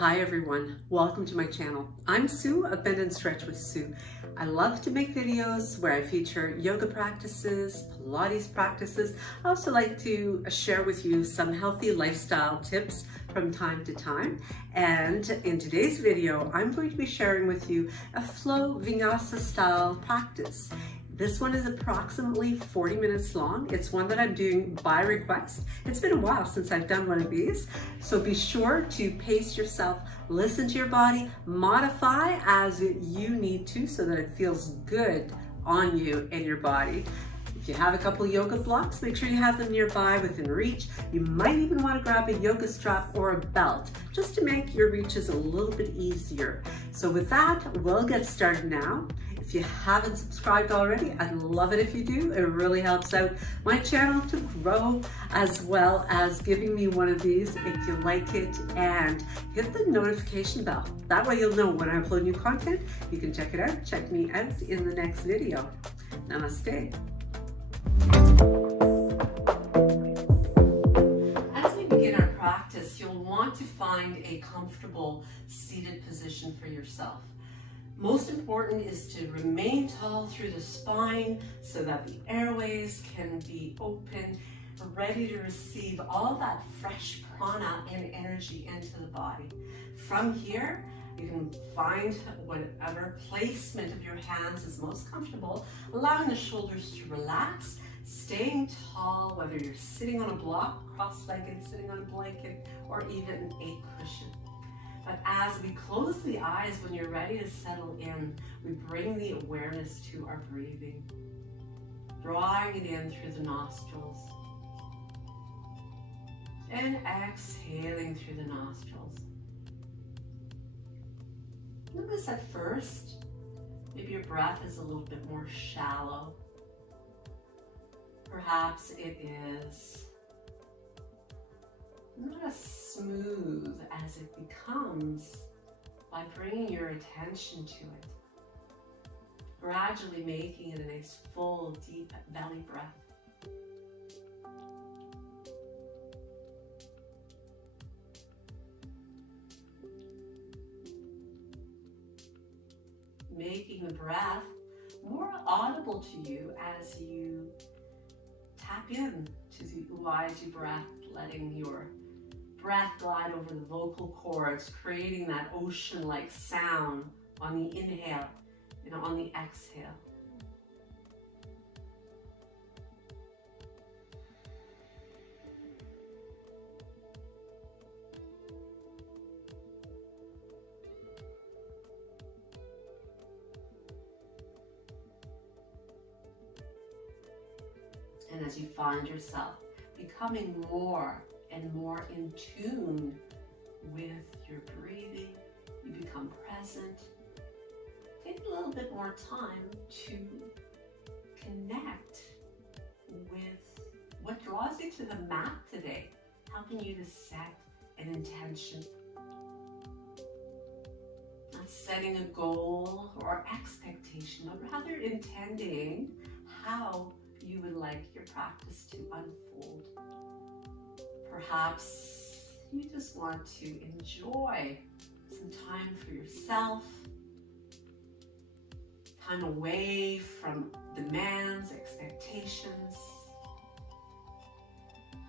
Hi everyone, welcome to my channel. I'm Sue of BendnStretch with Sue. I love to make videos where I feature yoga practices, Pilates practices. I also like to share with you some healthy lifestyle tips from time to time. And in today's video, I'm going to be sharing with you a flow vinyasa style practice. This one is approximately 40 minutes long. It's one that I'm doing by request. It's been a while since I've done one of these, so be sure to pace yourself, listen to your body, modify as you need to so that it feels good on you and your body. If you have a couple yoga blocks, make sure you have them nearby within reach. You might even want to grab a yoga strap or a belt just to make your reaches a little bit easier. So with that, we'll get started now. If you haven't subscribed already, I'd love it if you do. It really helps out my channel to grow, as well as giving me one of these if you like it, and hit the notification bell. That way you'll know when I upload new content. You can check it out. Check me out in the next video. Namaste. As we begin our practice, you'll want to find a comfortable seated position for yourself. Most important is to remain tall through the spine so that the airways can be open, ready to receive all that fresh prana and energy into the body. From here, you can find whatever placement of your hands is most comfortable, allowing the shoulders to relax, staying tall, whether you're sitting on a block, cross-legged, sitting on a blanket, or even a cushion. But as we close the eyes, when you're ready to settle in, we bring the awareness to our breathing, drawing it in through the nostrils and exhaling through the nostrils. Notice at first, maybe your breath is a little bit more shallow. Perhaps it is not as smooth as it becomes by bringing your attention to it. Gradually making it a nice full, deep belly breath. Making the breath more audible to you as you tap in to the Uwaji breath, letting your breath glide over the vocal cords, creating that ocean-like sound on the inhale and on the exhale. And as you find yourself becoming more and more in tune with your breathing, you become present. Take a little bit more time to connect with what draws you to the mat today, helping you to set an intention. Not setting a goal or expectation, but rather intending how you would like your practice to unfold. Perhaps you just want to enjoy some time for yourself, time away from demands, expectations.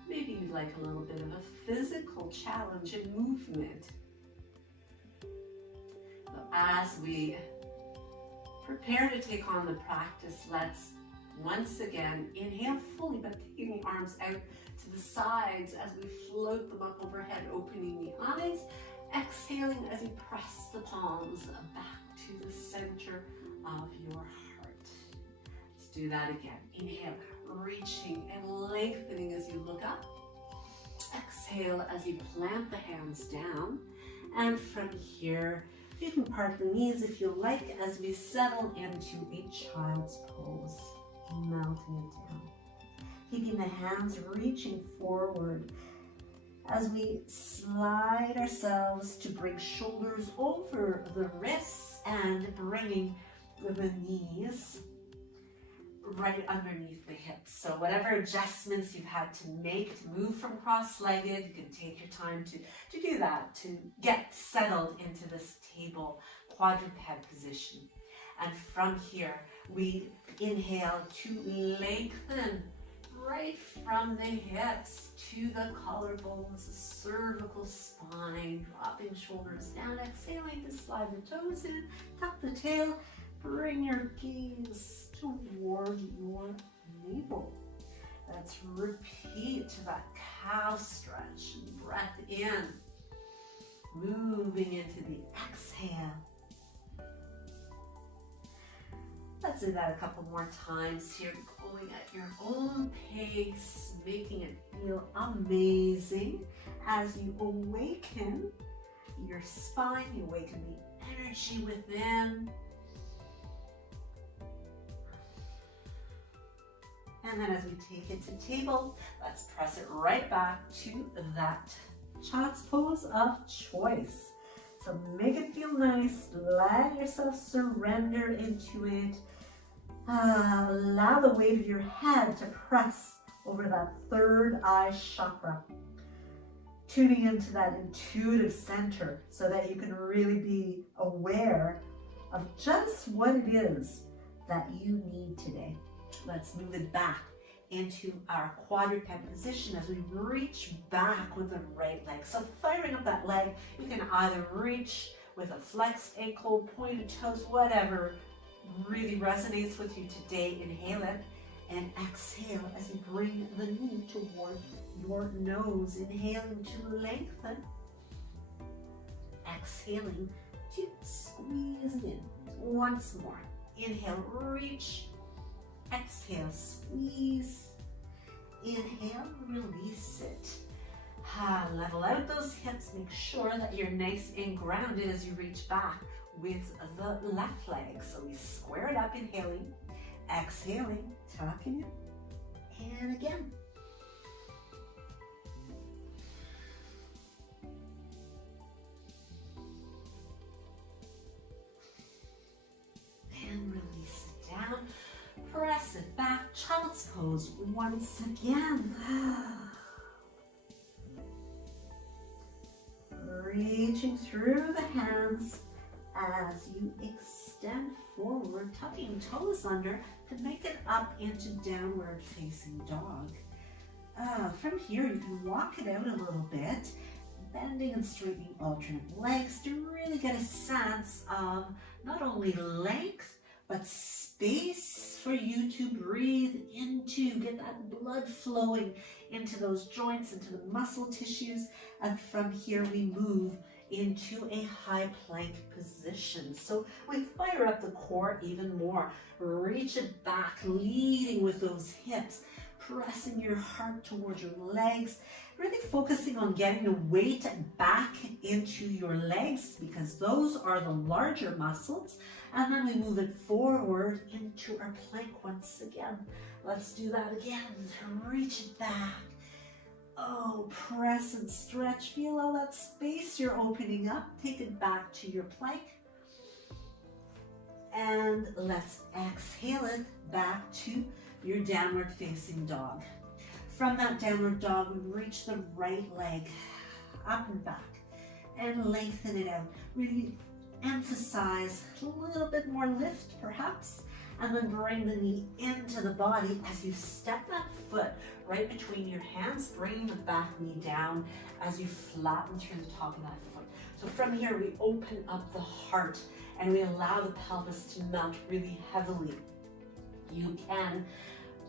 Maybe you'd like a little bit of a physical challenge and movement. But as we prepare to take on the practice, let's once again inhale fully, but taking the arms out to the sides as we float them up overhead, opening the eyes. Exhaling as you press the palms back to the center of your heart. Let's do that again. Inhale, reaching and lengthening as you look up. Exhale as you plant the hands down. And from here, you can part the knees if you like as we settle into a child's pose. Mounting it down. Keeping the hands reaching forward as we slide ourselves to bring shoulders over the wrists and bringing the knees right underneath the hips. So whatever adjustments you've had to make to move from cross-legged, you can take your time to do that, to get settled into this table quadruped position. And from here, we inhale to lengthen right from the hips to the collarbones, the cervical spine, dropping shoulders down, exhaling to slide the toes in, tuck the tail, bring your gaze toward your navel. Let's repeat that cow stretch. Breath in, moving into the exhale. Let's do that a couple more times here, going at your own pace, making it feel amazing as you awaken your spine, you awaken the energy within. And then as we take it to table, let's press it right back to that child's pose of choice. So make it feel nice, let yourself surrender into it. Allow the weight of your head to press over that third eye chakra, tuning into that intuitive center so that you can really be aware of just what it is that you need today. Let's move it back into our quadruped position as we reach back with the right leg. So firing up that leg, you can either reach with a flexed ankle, pointed toes, whatever really resonates with you today. Inhale it and exhale as you bring the knee toward your nose. Inhaling to lengthen, exhaling to squeeze it in. Once more. Inhale, reach. Exhale, squeeze. Inhale, release it. Level out those hips. Make sure that you're nice and grounded as you reach back with the left leg. So we square it up, inhaling, exhaling, tucking it, and again. And release it down. Press it back, child's pose once again. Reaching through the hands as you extend forward, tucking toes under to make it up into downward facing dog. From here, you can walk it out a little bit, bending and straightening alternate legs to really get a sense of not only length, but space for you to breathe into, get that blood flowing into those joints, into the muscle tissues. And from here we move into a high plank position. So we fire up the core even more. Reach it back, leading with those hips, pressing your heart towards your legs, really focusing on getting the weight back into your legs because those are the larger muscles. And then we move it forward into our plank once again. Let's do that again. Reach it back. Oh, press and stretch. Feel all that space you're opening up. Take it back to your plank. And let's exhale it back to your downward facing dog. From that downward dog, we reach the right leg up and back and lengthen it out. Really emphasize a little bit more lift perhaps, and then bring the knee into the body as you step that foot right between your hands, bringing the back knee down as you flatten through the top of that foot. So from here, we open up the heart and we allow the pelvis to melt really heavily. You can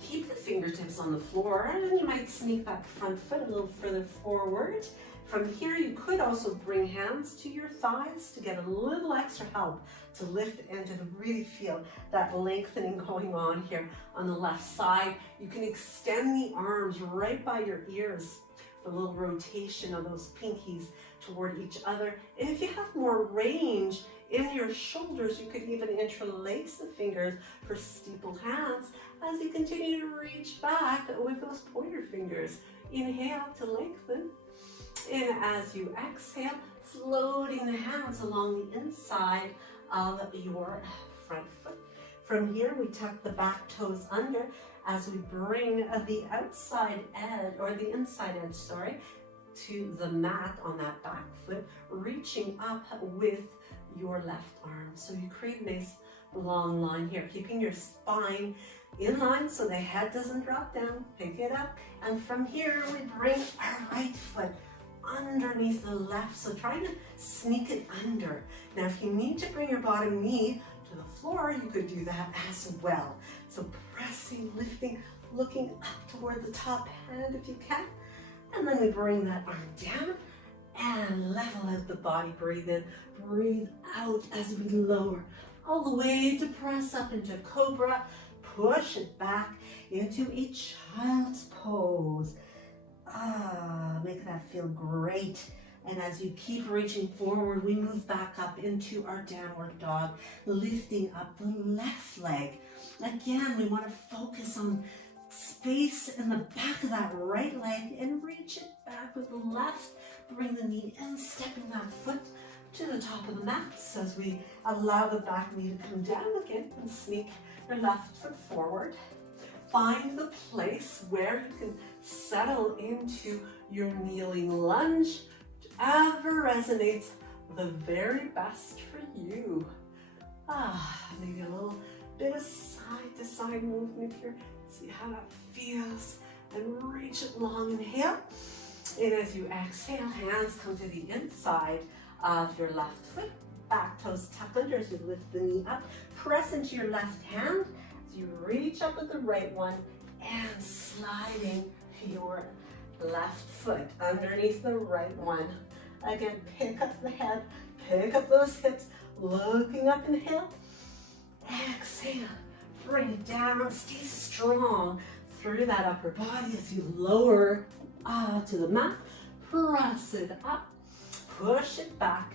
keep the fingertips on the floor and you might sneak that front foot a little further forward. From here, you could also bring hands to your thighs to get a little extra help to lift and to really feel that lengthening going on here on the left side. You can extend the arms right by your ears for a little rotation of those pinkies toward each other. And if you have more range in your shoulders, you could even interlace the fingers for steepled hands as you continue to reach back with those pointer fingers. Inhale to lengthen. And as you exhale, floating the hands along the inside of your front foot. From here, we tuck the back toes under as we bring the outside edge, or the inside edge, sorry, to the mat on that back foot, reaching up with your left arm. So you create a nice long line here, keeping your spine in line so the head doesn't drop down. Pick it up, and from here we bring our right foot underneath the left, so try to sneak it under. Now if you need to bring your bottom knee to the floor, you could do that as well. So pressing, lifting, looking up toward the top hand if you can, and then we bring that arm down and level out the body. Breathe in, breathe out as we lower all the way to press up into cobra. Push it back into a child's pose. Make that feel great. And as you keep reaching forward, we move back up into our downward dog, lifting up the left leg. Again, we want to focus on space in the back of that right leg and reach it back with the left. Bring the knee in, stepping that foot to the top of the mat as we allow the back knee to come down again, and sneak your left foot forward. Find the place where you can settle into your kneeling lunge, whichever resonates the very best for you. Maybe a little bit of side to side movement here. See how that feels, and reach it long. Inhale, and as you exhale, hands come to the inside of your left foot, back toes tuck under as you lift the knee up. Press into your left hand as you reach up with the right one, and sliding your left foot underneath the right one. Again, pick up the head, pick up those hips, looking up. Inhale, exhale, bring it down, stay strong through that upper body as you lower to the mat. Press it up, push it back.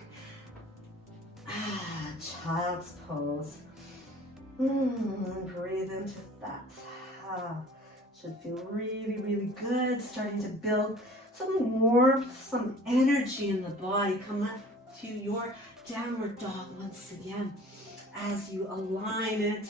Child's pose. Breathe into that. Should feel really, really good. Starting to build some warmth, some energy in the body. Come up to your downward dog once again as you align it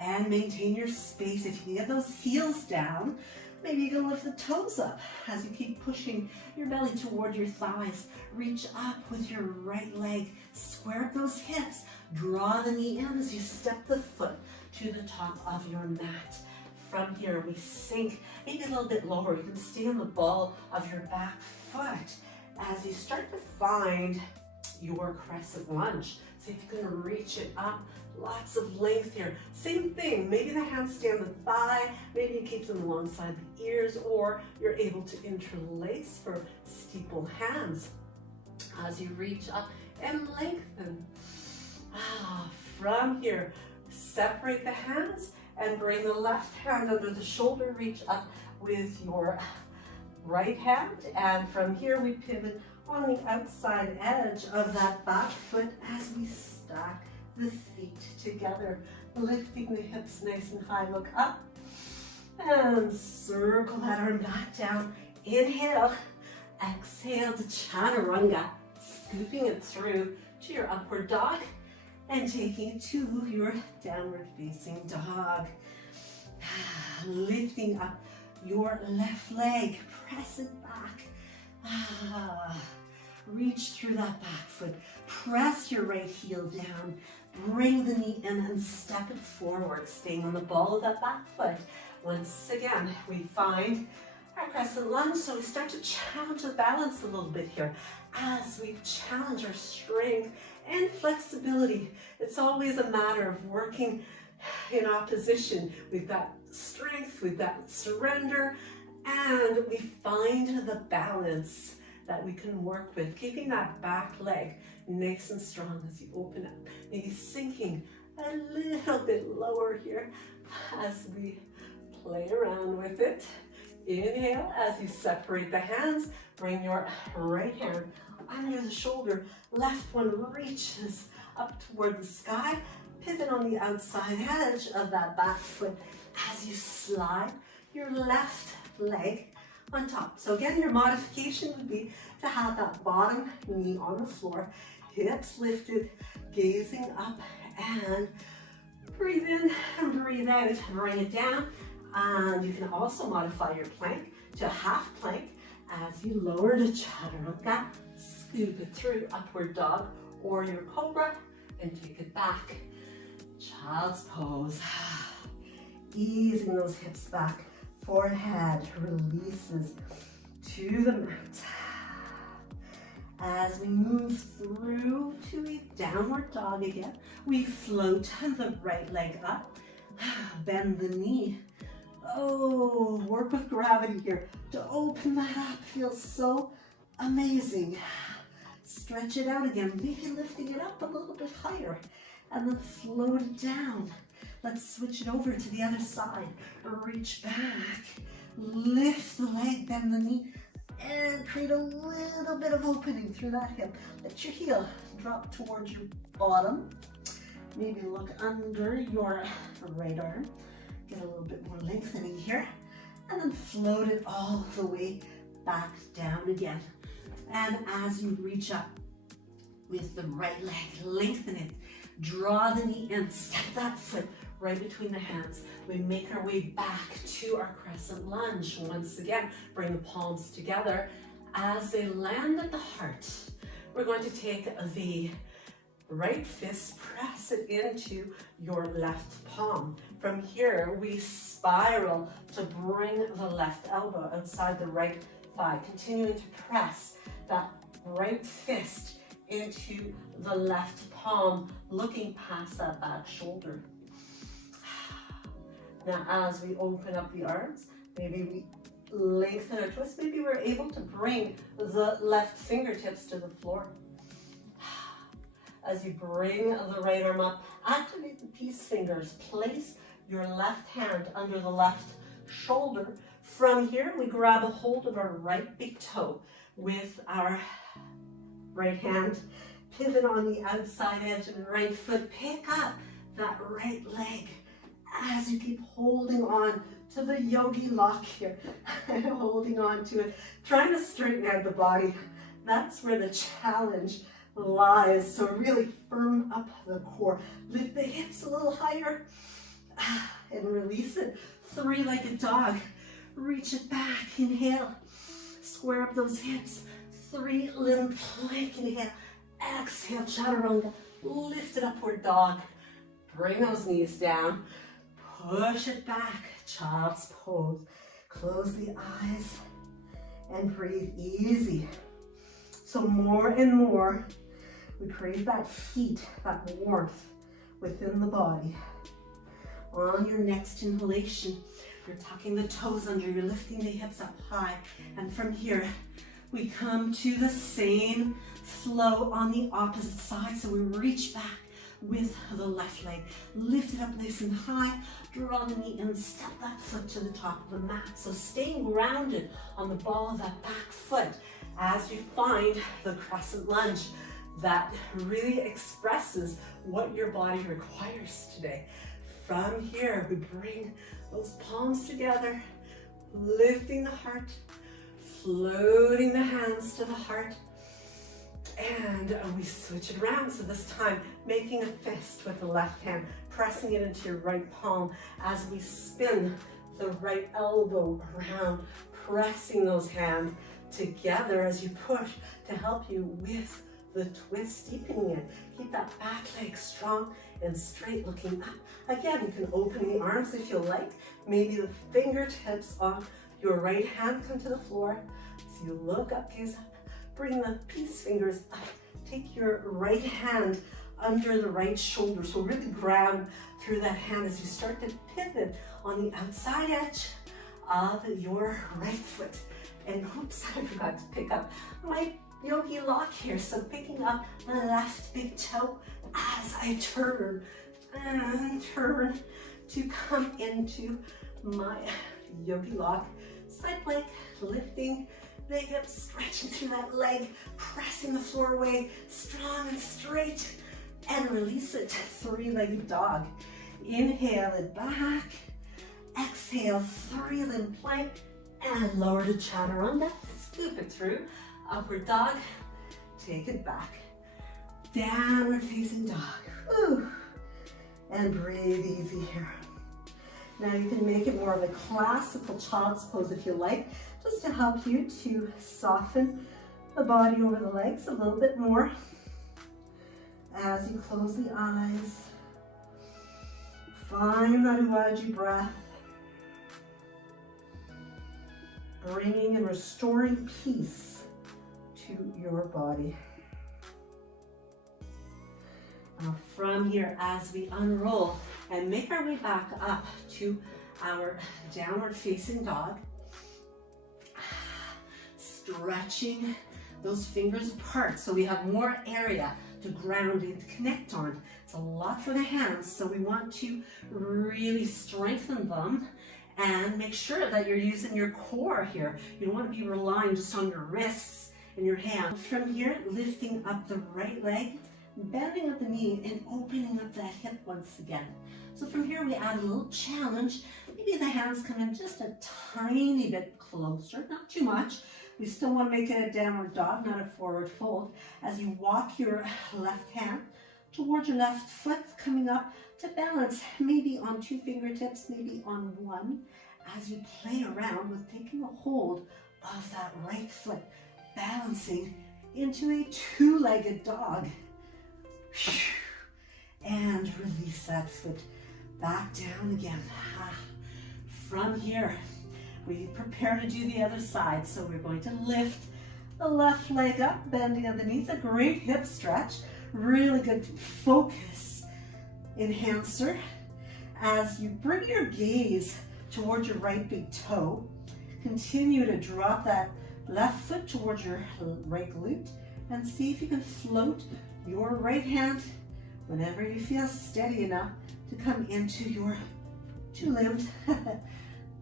and maintain your space. If you can get those heels down, maybe you can lift the toes up as you keep pushing your belly toward your thighs. Reach up with your right leg, square up those hips, draw the knee in as you step the foot to the top of your mat. From here, we sink maybe a little bit lower. You can stay on the ball of your back foot as you start to find your crescent lunge. See if you can reach it up. Lots of length here. Same thing, maybe the hands stay on the thigh, maybe you keep them alongside the ears, or you're able to interlace for steeple hands as you reach up and lengthen. From here, separate the hands and bring the left hand under the shoulder. Reach up with your right hand, and from here we pivot on the outside edge of that back foot as we stack the feet together, lifting the hips nice and high. Look up and circle that arm back down. Inhale, exhale to chaturanga, scooping it through to your upward dog and taking it to your downward facing dog. Lifting up your left leg, press it back. Reach through that back foot, press your right heel down, bring the knee in and step it forward, staying on the ball of that back foot. Once again, we find our crescent lunge, so we start to challenge the balance a little bit here as we challenge our strength and flexibility. It's always a matter of working in opposition. We've got strength, we've got surrender, and we find the balance that we can work with, keeping that back leg nice and strong as you open up, maybe sinking a little bit lower here as we play around with it. Inhale as you separate the hands, bring your right hand under the shoulder, left one reaches up toward the sky, pivot on the outside edge of that back foot as you slide your left leg on top. So again, your modification would be to have that bottom knee on the floor, hips lifted, gazing up, and Breathe in and breathe out, bring it down. And you can also modify your plank to a half plank as you lower the chaturanga, scoop it through upward dog or your cobra and take it back. Child's pose. Easing those hips back, forehead releases to the mat. As we move through to a downward dog again, we float the right leg up, bend the knee. Oh, work with gravity here to open that up. Feels so amazing. Stretch it out again, maybe lifting it up a little bit higher and then float it down. Let's switch it over to the other side. Reach back, lift the leg, bend the knee, and create a little bit of opening through that hip. Let your heel drop towards your bottom. Maybe look under your right arm. Get a little bit more lengthening here. And then float it all the way back down again. And as you reach up with the right leg, lengthen it. Draw the knee in, step that foot right between the hands. We make our way back to our crescent lunge. Once again, bring the palms together. As they land at the heart, we're going to take the right fist, press it into your left palm. From here, we spiral to bring the left elbow outside the right thigh, continuing to press that right fist into the left palm, looking past that back shoulder. Now, as we open up the arms, maybe we lengthen our twist. Maybe we're able to bring the left fingertips to the floor. As you bring the right arm up, activate the peace fingers. Place your left hand under the left shoulder. From here, we grab a hold of our right big toe with our right hand. Pivot on the outside edge of the right foot. Pick up that right leg as you keep holding on to the yogi lock here. Holding on to it. Trying to straighten out the body. That's where the challenge lies. So really firm up the core. Lift the hips a little higher and release it. Three-legged dog. Reach it back. Inhale. Square up those hips. Three-limb plank. Inhale. Exhale. Chaturanga. Lift it upward dog. Bring those knees down. Push it back. Child's pose. Close the eyes and breathe easy. So more and more, we create that heat, that warmth within the body. On your next inhalation, you're tucking the toes under, you're lifting the hips up high. And from here, we come to the same flow on the opposite side. So we reach back with the left leg. Lift it up nice and high. Draw the knee and step that foot to the top of the mat. So staying grounded on the ball of that back foot as you find the crescent lunge that really expresses what your body requires today. From here, we bring those palms together, lifting the heart, floating the hands to the heart, and we switch it around. So this time, making a fist with the left hand, pressing it into your right palm as we spin the right elbow around, pressing those hands together as you push to help you with the twist, deepening it. Keep that back leg strong and straight, looking up. Again, you can open the arms if you like. Maybe the fingertips on your right hand come to the floor. So you look up, gaze up, bring the peace fingers up. Take your right hand under the right shoulder. So really ground through that hand as you start to pivot on the outside edge of your right foot. And oops, I forgot to pick up my yogi lock here. So picking up the left big toe as I turn and turn to come into my yogi lock. Side plank, lifting the hips, stretching through that leg, pressing the floor away, strong and straight, and release it. Three-legged dog. Inhale it back. Exhale, three-limb plank, and lower to chaturanga. Scoop it through. Upward dog. Take it back. Downward facing dog. Whew. And breathe easy here. Now you can make it more of a classical child's pose if you like, just to help you to soften the body over the legs a little bit more. As you close the eyes, find that Ujjayi breath, bringing and restoring peace to your body. Now from here, as we unroll and make our way back up to our downward facing dog, stretching those fingers apart so we have more area to ground and connect on. It's a lot for the hands, so we want to really strengthen them and make sure that you're using your core here. You don't want to be relying just on your wrists and your hands. From here, lifting up the right leg, bending at the knee and opening up that hip once again. So from here we add a little challenge. Maybe the hands come in just a tiny bit closer, not too much. We still want to make it a downward dog, not a forward fold. As you walk your left hand towards your left foot, coming up to balance, maybe on two fingertips, maybe on one. As you play around with taking a hold of that right foot, balancing into a two-legged dog. And release that foot back down again. From here, we prepare to do the other side. So we're going to lift the left leg up, bending at the knees, a great hip stretch, really good focus enhancer. As you bring your gaze towards your right big toe, continue to drop that left foot towards your right glute and see if you can float your right hand whenever you feel steady enough to come into your two-limbed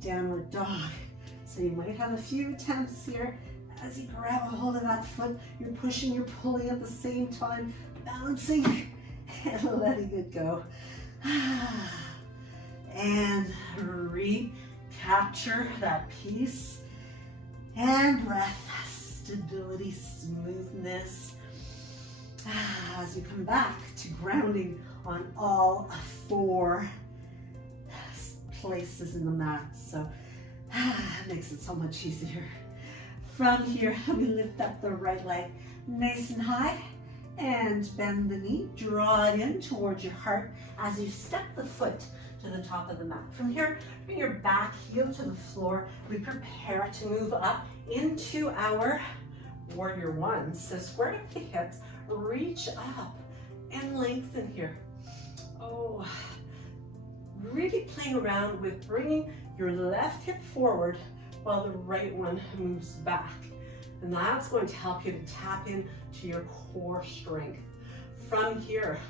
downward dog. So you might have a few attempts here. As you grab a hold of that foot, you're pushing, you're pulling at the same time, balancing and letting it go. And recapture that peace and breath, stability, smoothness. As you come back to grounding on all four places in the mat. So it makes it so much easier. From here, we lift up the right leg nice and high and bend the knee. Draw it in towards your heart as you step the foot to the top of the mat. From here, bring your back heel to the floor. We prepare to move up into our warrior one. So square up the hips, reach up and lengthen here. Oh, really playing around with bringing your left hip forward while the right one moves back. And that's going to help you to tap into your core strength. From here,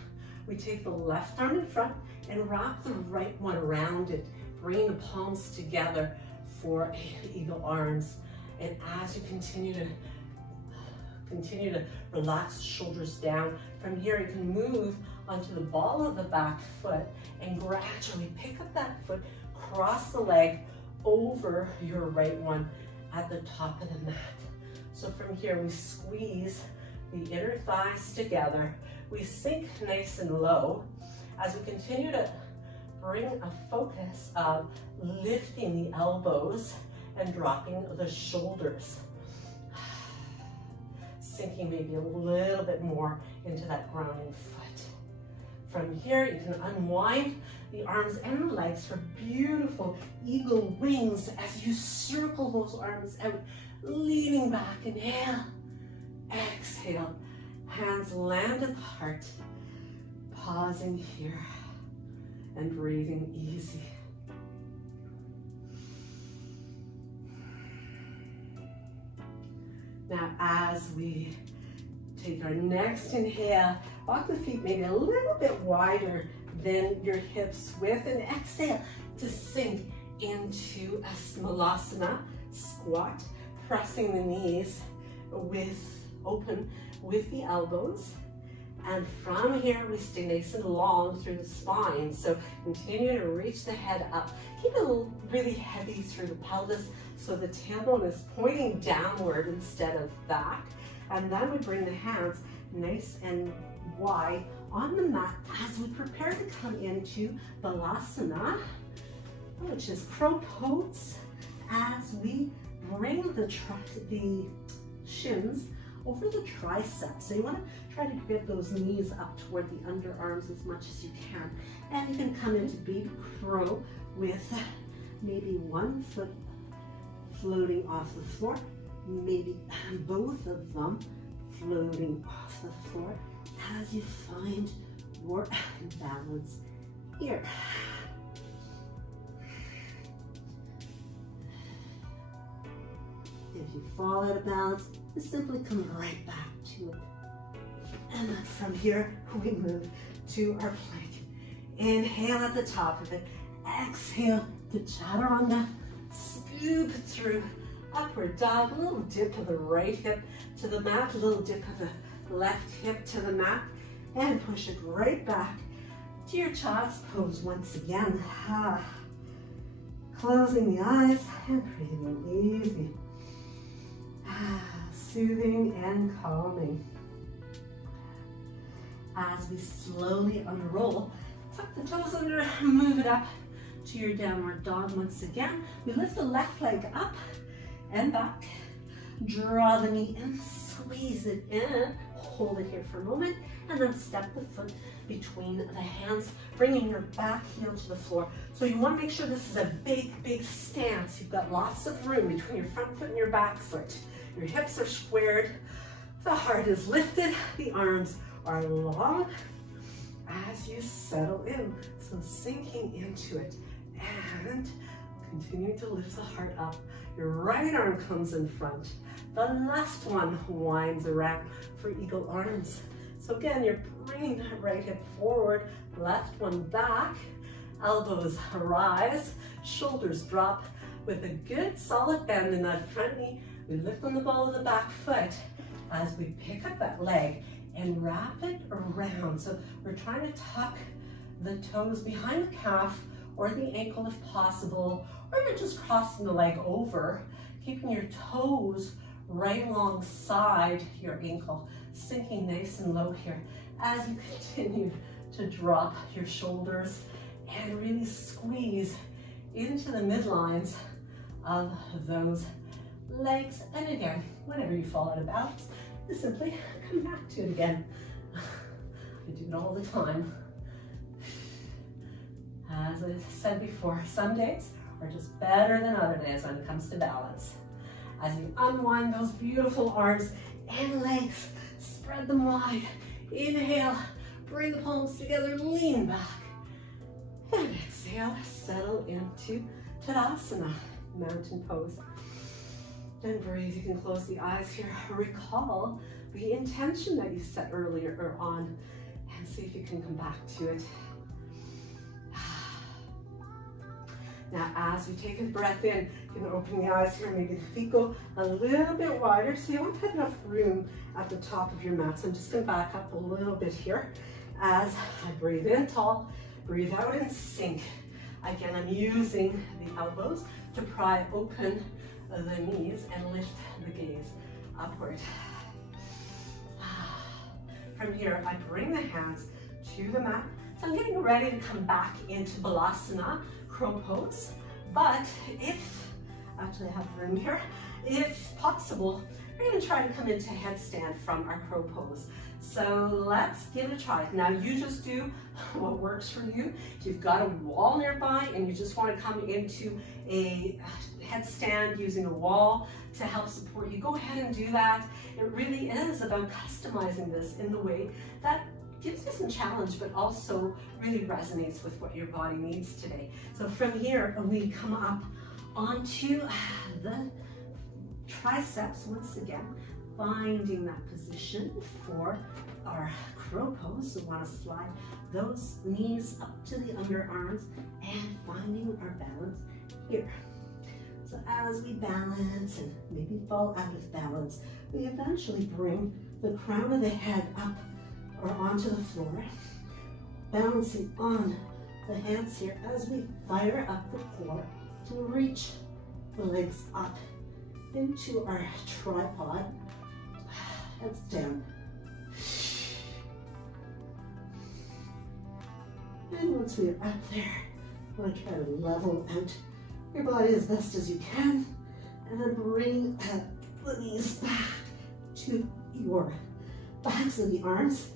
we take the left arm in front and wrap the right one around it, bringing the palms together for eagle arms. And as you continue to relax the shoulders down, from here you can move onto the ball of the back foot and gradually pick up that foot, cross the leg over your right one at the top of the mat. So from here we squeeze the inner thighs together. We sink nice and low as we continue to bring a focus of lifting the elbows and dropping the shoulders. Sinking maybe a little bit more into that grounding foot. From here, you can unwind the arms and the legs for beautiful eagle wings as you circle those arms out, leaning back. Inhale, exhale, hands land at the heart, pausing here and breathing easy. Now, as we take our next inhale, walk the feet maybe a little bit wider than your hips width, and exhale to sink into a Smalasana squat, pressing the knees open with the elbows. And from here, we stay nice and long through the spine. So continue to reach the head up. Keep it really heavy through the pelvis so the tailbone is pointing downward instead of back. And then we bring the hands nice and wide on the mat as we prepare to come into Balasana, which is crow pose, as we bring the shins over the triceps. So you want to try to get those knees up toward the underarms as much as you can. And you can come into baby crow with maybe one foot floating off the floor, maybe both of them floating off the floor as you find your balance here. If you fall out of balance, just simply come right back to it. And then from here, we move to our plank. Inhale at the top of it. Exhale to chaturanga. Scoop through upward dog. A little dip of the right hip to the mat. A little dip of the left hip to the mat. And push it right back to your child's pose once again. Closing the eyes and breathing easy. Soothing and calming. As we slowly unroll, tuck the toes under, move it up to your downward dog once again. We lift the left leg up and back. Draw the knee in, squeeze it in, hold it here for a moment, and then step the foot between the hands, bringing your back heel to the floor. So you want to make sure this is a big, big stance. You've got lots of room between your front foot and your back foot. Your hips are squared, the heart is lifted, the arms are long as you settle in. So sinking into it and continue to lift the heart up. Your right arm comes in front. The left one winds around for eagle arms. So again, you're bringing that right hip forward, left one back, elbows rise, shoulders drop with a good solid bend in that front knee. We lift on the ball of the back foot as we pick up that leg and wrap it around. So we're trying to tuck the toes behind the calf or the ankle if possible, or you're just crossing the leg over, keeping your toes right alongside your ankle, sinking nice and low here as you continue to drop your shoulders and really squeeze into the midlines of those legs. And again, whenever you fall out of balance, just simply come back to it again. I do it all the time. As I said before, some days are just better than other days when it comes to balance. As you unwind those beautiful arms and legs, spread them wide. Inhale, bring the palms together, lean back. And exhale, settle into Tadasana, mountain pose. And breathe, you can close the eyes here. Recall the intention that you set earlier on and see if you can come back to it. Now, as we take a breath in, you can open the eyes here, maybe the feet go a little bit wider, so you won't have enough room at the top of your mat. So I'm just gonna back up a little bit here as I breathe in tall, breathe out and sink. Again, I'm using the elbows to pry open the knees and lift the gaze upward. From here, I bring the hands to the mat. So I'm getting ready to come back into Balasana, crow pose. But if, actually I have room here, if possible, we're gonna try to come into headstand from our crow pose. So let's give it a try. Now you just do what works for you. If you've got a wall nearby and you just wanna come into a headstand using a wall to help support you, go ahead and do that. It really is about customizing this in the way that gives you some challenge, but also really resonates with what your body needs today. So from here, we come up onto the triceps once again, finding that position for our crow pose. So we want to slide those knees up to the underarms and finding our balance here. So as we balance and maybe fall out of balance, we eventually bring the crown of the head up or onto the floor, balancing on the hands here as we fire up the core to reach the legs up into our tripod. Heads down. And once we are up there, you want to try to level out your body as best as you can. And then bring the knees back to your backs of the arms.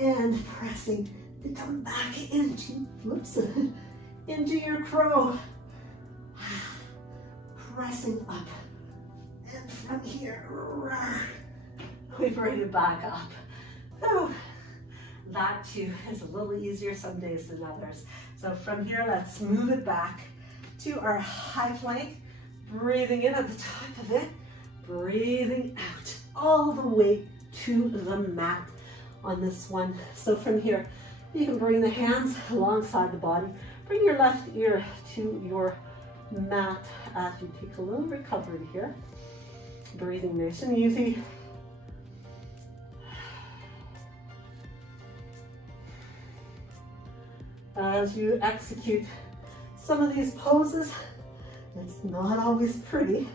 And pressing to come back into, into your crow. Pressing up. And from here, we bring it back up. Oh, that too is a little easier some days than others. So from here, let's move it back to our high plank. Breathing in at the top of it. Breathing out all the way to the mat on this one. So from here, you can bring the hands alongside the body. Bring your left ear to your mat as you take a little recovery here. Breathing nice and easy. As you execute some of these poses, it's not always pretty,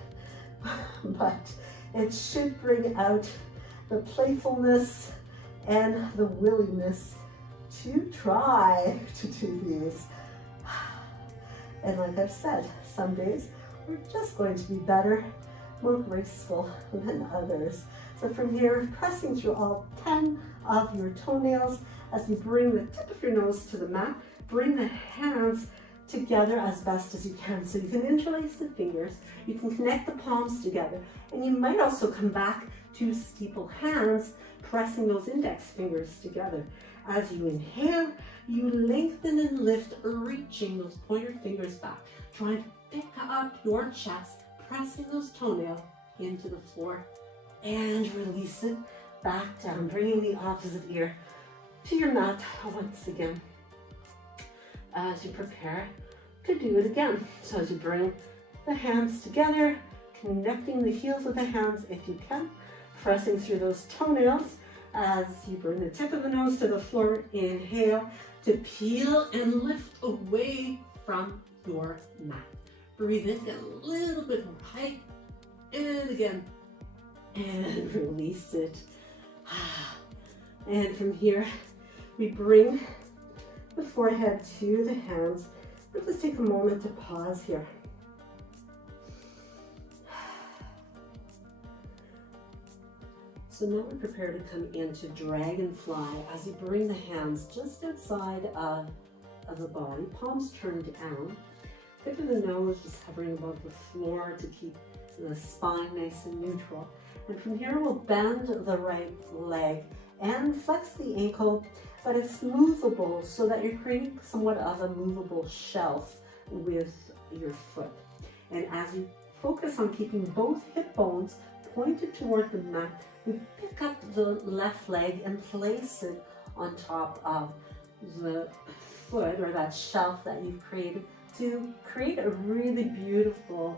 but it should bring out the playfulness and the willingness to try to do these. And like I've said, some days we're just going to be better, more graceful than others. So from here, pressing through all 10 of your toenails as you bring the tip of your nose to the mat, bring the hands together as best as you can. So you can interlace the fingers, you can connect the palms together, and you might also come back to steeple hands, pressing those index fingers together. As you inhale, you lengthen and lift, reaching those pointer fingers back, trying to pick up your chest, pressing those toenails into the floor, and release it back down, bringing the opposite ear to your mat once again. As you prepare to do it again. So as you bring the hands together, connecting the heels of the hands if you can, pressing through those toenails as you bring the tip of the nose to the floor. Inhale to peel and lift away from your mat. Breathe in, get a little bit more height, and again, and release it. And from here, we bring the forehead to the hands. Let's take a moment to pause here. So now we're prepared to come into dragonfly as you bring the hands just outside of the body, palms turned down, tip of the nose just hovering above the floor to keep the spine nice and neutral. And from here we'll bend the right leg and flex the ankle, but it's movable so that you're creating somewhat of a movable shelf with your foot. And as you focus on keeping both hip bones pointed toward the mat, we pick up the left leg and place it on top of the foot or that shelf that you've created to create a really beautiful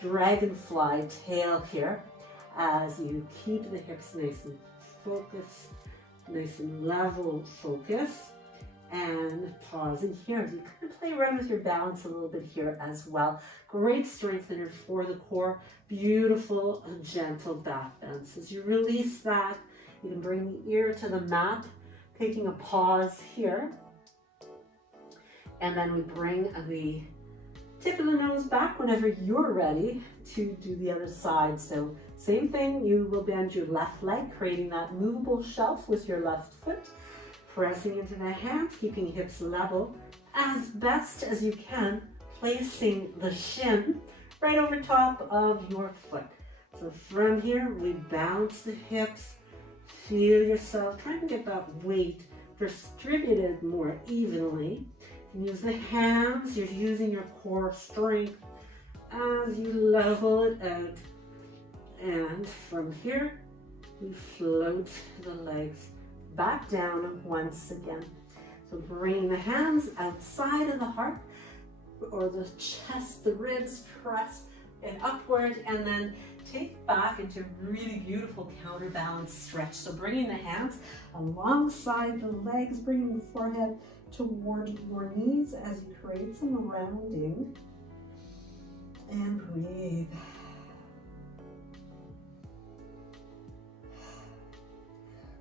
dragonfly tail here as you keep the hips nice and focused, nice and level focus, and pausing here. You kind of play around with your balance a little bit here as well. Great strengthener for the core. Beautiful and gentle back bends. As you release that, you can bring the ear to the mat, taking a pause here. And then we bring the tip of the nose back whenever you're ready to do the other side. So same thing, you will bend your left leg, creating that movable shelf with your left foot, pressing into the hands, keeping hips level as best as you can, placing the shin right over top of your foot. So from here, we bounce the hips, feel yourself, try to get that weight distributed more evenly. Use the hands, you're using your core strength as you level it out. And from here, we float the legs back down once again. So bring the hands outside of the heart or the chest, the ribs, press and upward, and then take back into really beautiful counterbalance stretch. So bringing the hands alongside the legs, bringing the forehead toward your knees as you create some rounding, and breathe.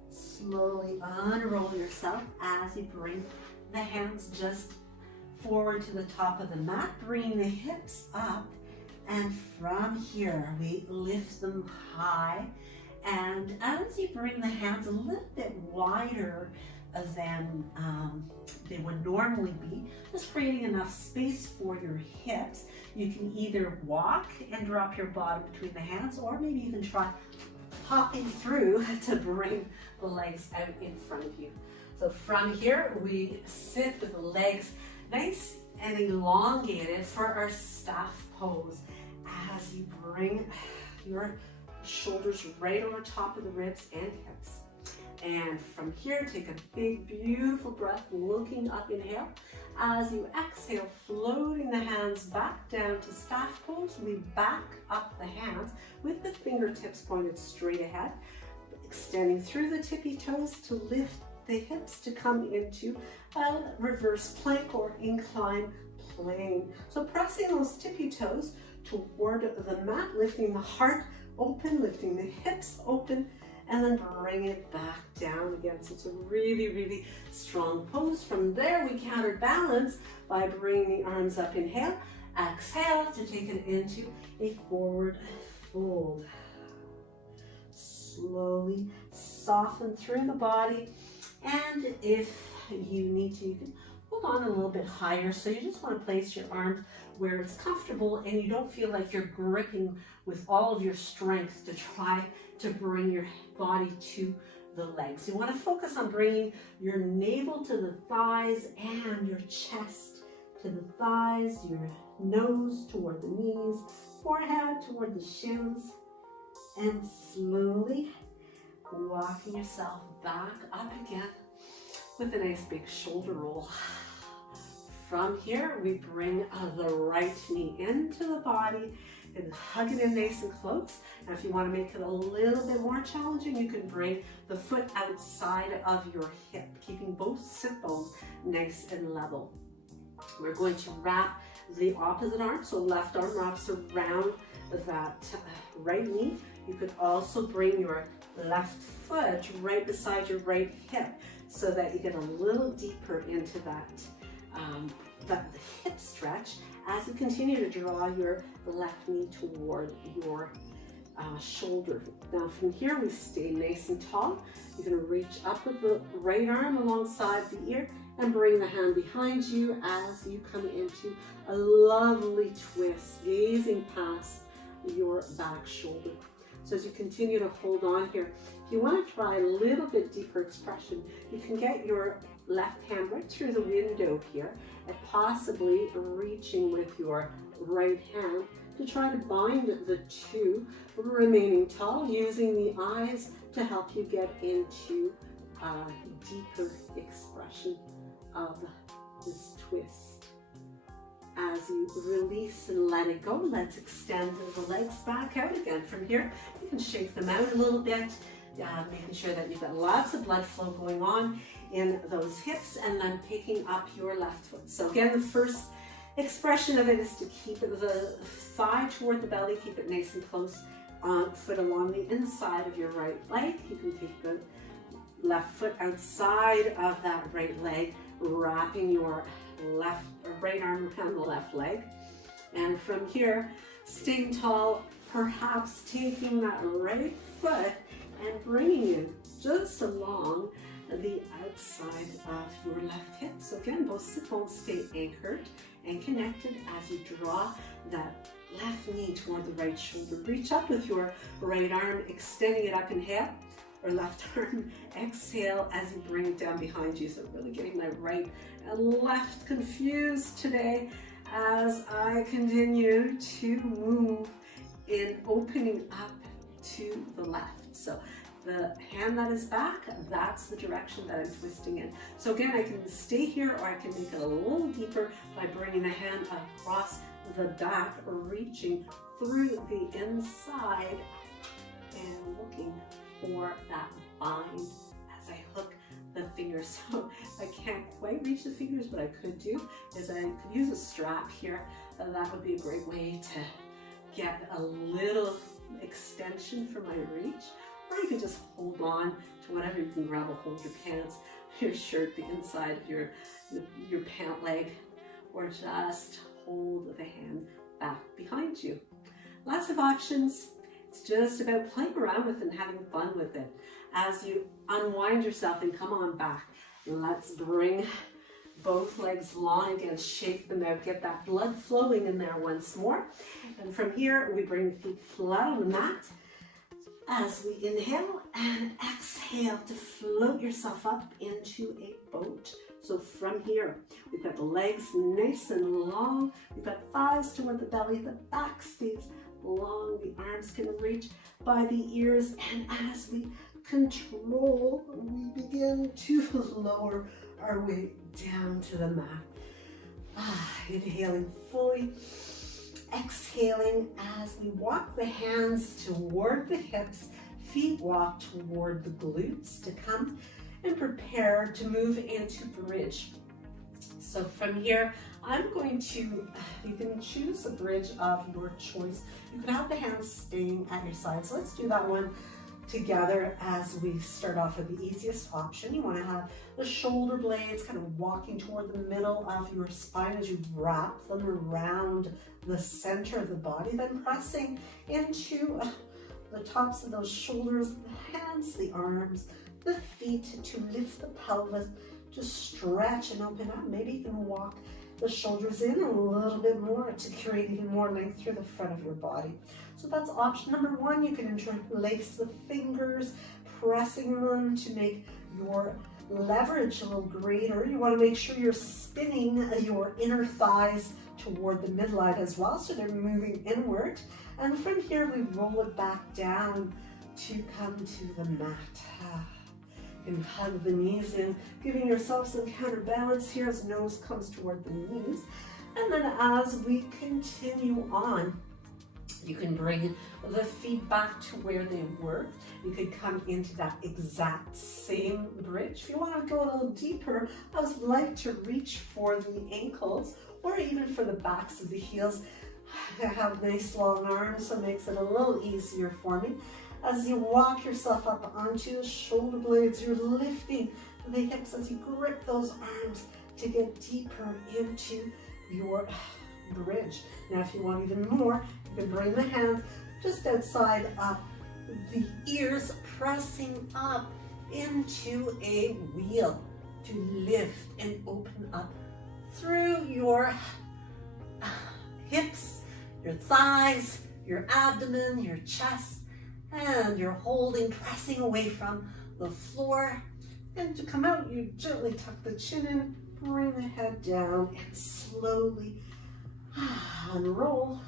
Slowly unroll yourself as you bring the hands just forward to the top of the mat, bringing the hips up, and from here we lift them high. And as you bring the hands a little bit wider than they would normally be, just creating enough space for your hips. You can either walk and drop your bottom between the hands, or maybe you can try hopping through to bring the legs out in front of you. So from here, we sit with the legs nice and elongated for our staff pose as you bring your shoulders right over top of the ribs and hips. And from here, take a big, beautiful breath, looking up, inhale. As you exhale, floating the hands back down to staff pose, we back up the hands with the fingertips pointed straight ahead, extending through the tippy toes to lift the hips to come into a reverse plank or incline plane. So pressing those tippy toes toward the mat, lifting the heart open, lifting the hips open, and then bring it back down again. So it's a really, really strong pose. From there, we counterbalance by bringing the arms up, inhale, exhale to take it into a forward fold. Slowly soften through the body, and if you need to, you can hold on a little bit higher. So you just want to place your arms where it's comfortable and you don't feel like you're gripping with all of your strength to try to bring your body to the legs. You want to focus on bringing your navel to the thighs and your chest to the thighs, your nose toward the knees, forehead toward the shins, and slowly walking yourself back up again with a nice big shoulder roll. From here, we bring the right knee into the body and hug it in nice and close. Now, if you want to make it a little bit more challenging, you can bring the foot outside of your hip, keeping both sit bones nice and level. We're going to wrap the opposite arm, so left arm wraps around that right knee. You could also bring your left foot right beside your right hip so that you get a little deeper into that hip stretch as you continue to draw your left knee toward your shoulder. Now from here, we stay nice and tall. You're going to reach up with the right arm alongside the ear and bring the hand behind you as you come into a lovely twist, gazing past your back shoulder. So as you continue to hold on here, if you want to try a little bit deeper expression, you can get your left hand right through the window here and possibly reaching with your right hand to try to bind the two, remaining tall, using the eyes to help you get into a deeper expression of this twist. As you release and let it go, let's extend the legs back out again. From here, you can shake them out a little bit, making sure that you've got lots of blood flow going on in those hips, and then picking up your left foot. So again, the first expression of it is to keep the thigh toward the belly, keep it nice and close, foot along the inside of your right leg. You can take the left foot outside of that right leg, wrapping your right arm around the left leg. And from here, staying tall, perhaps taking that right foot and bringing it just along the outside of your left hip. So again, both sit bones stay anchored and connected as you draw that left knee toward the right shoulder. Reach up with your right arm, extending it up, inhale, or left arm, exhale as you bring it down behind you. So really getting my right and left confused today as I continue to move in opening up to the left. So the hand that is back, that's the direction that I'm twisting in. So again, I can stay here or I can make it a little deeper by bringing the hand across the back, reaching through the inside and looking for that bind as I hook the fingers. So I can't quite reach the fingers, but I could do is I could use a strap here. That would be a great way to get a little extension for my reach. or you can just hold on to whatever. You can grab a hold of your pants, your shirt, the inside of your pant leg, or just hold the hand back behind you. Lots of options. It's just about playing around with it and having fun with it. As you unwind yourself and come on back, let's bring both legs long again, shake them out, get that blood flowing in there once more. And from here, we bring the feet flat on the mat as we inhale and exhale to float yourself up into a boat. So from here, we've got the legs nice and long, we've got thighs toward the belly, the back stays long, the arms can reach by the ears, and as we control, we begin to lower our way down to the mat. Inhaling fully, exhaling as we walk the hands toward the hips, feet walk toward the glutes to come and prepare to move into bridge. So from here, I'm going to, you can choose a bridge of your choice. You can have the hands staying at your sides. So let's do that one together as we start off with the easiest option. You want to have the shoulder blades kind of walking toward the middle of your spine as you wrap them around the center of the body, then pressing into the tops of those shoulders, the hands, the arms, the feet to lift the pelvis, to stretch and open up. Maybe you can walk the shoulders in a little bit more to create even more length through the front of your body. So that's option number one. You can interlace the fingers, pressing them to make your leverage a little greater. You want to make sure you're spinning your inner thighs toward the midline as well, so they're moving inward. And from here, we roll it back down to come to the mat. And hug the knees in, giving yourself some counterbalance here as nose comes toward the knees. And then as we continue on, you can bring the feet back to where they were. You could come into that exact same bridge. If you want to go a little deeper, I would like to reach for the ankles or even for the backs of the heels. I have nice long arms, so it makes it a little easier for me. As you walk yourself up onto the shoulder blades, you're lifting the hips as you grip those arms to get deeper into your bridge. Now, if you want even more, you can bring the hands just outside of the ears, pressing up into a wheel to lift and open up through your hips, your thighs, your abdomen, your chest, and you're holding, pressing away from the floor. And to come out, you gently tuck the chin in, bring the head down, and slowly unroll,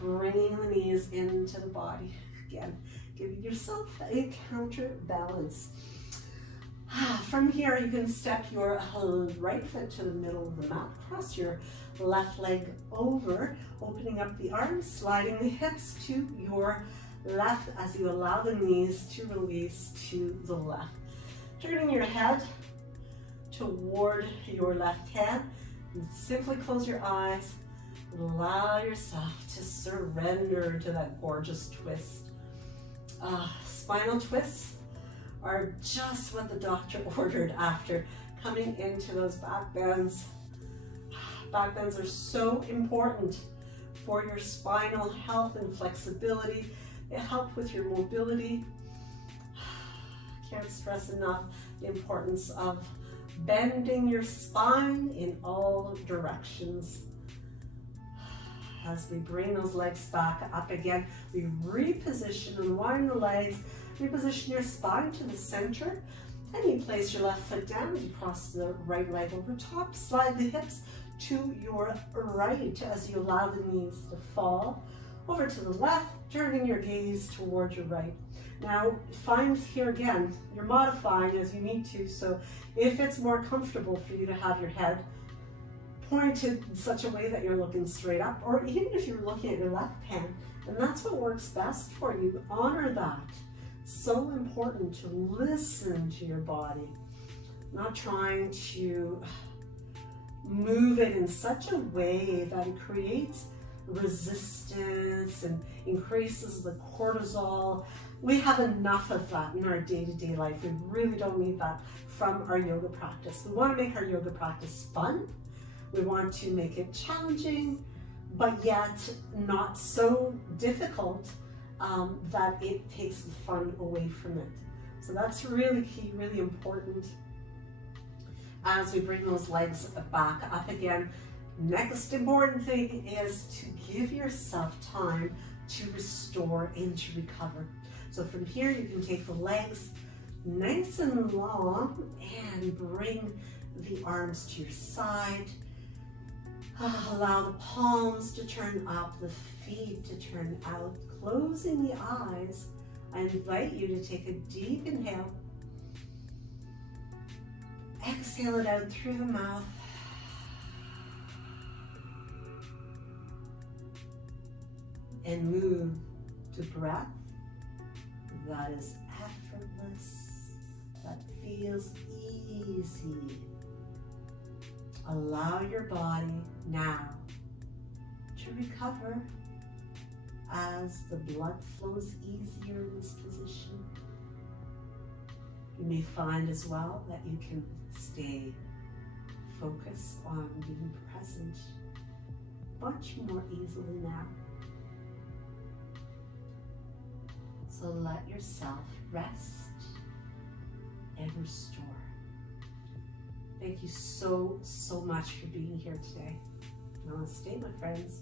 bringing the knees into the body. Again, giving yourself a counterbalance. From here, you can step your right foot to the middle of the mat, cross your left leg over, opening up the arms, sliding the hips to your left as you allow the knees to release to the left. Turning your head toward your left hand, and simply close your eyes and allow yourself to surrender to that gorgeous twist. Spinal twists are just what the doctor ordered after coming into those back bends. Back bends are so important for your spinal health and flexibility. It helps with your mobility. Can't stress enough the importance of bending your spine in all directions. As we bring those legs back up again, we reposition, unwind the legs, reposition your spine to the center, and you place your left foot down, you cross the right leg over top, slide the hips to your right as you allow the knees to fall over to the left, turning your gaze towards your right. Now, find here again, you're modifying as you need to, so if it's more comfortable for you to have your head pointed in such a way that you're looking straight up, or even if you're looking at your left hand, and that's what works best for you, honor that. It's so important to listen to your body, not trying to move it in such a way that it creates resistance and increases the cortisol We have enough of that in our day-to-day life. We really don't need that from our yoga practice. We want to make our yoga practice fun. We want to make it challenging, but yet not so difficult that it takes the fun away from it. So that's really key, really important. As we bring those legs back up again, next important thing is to give yourself time to restore and to recover. So from here, you can take the legs nice and long and bring the arms to your side. Allow the palms to turn up, the feet to turn out. Closing the eyes, I invite you to take a deep inhale. Exhale it out through the mouth. And move to breath that is effortless, that feels easy. Allow your body now to recover as the blood flows easier in this position. You may find as well that you can stay focused on being present much more easily now. So let yourself rest and restore. Thank you so much for being here today. Namaste, my friends.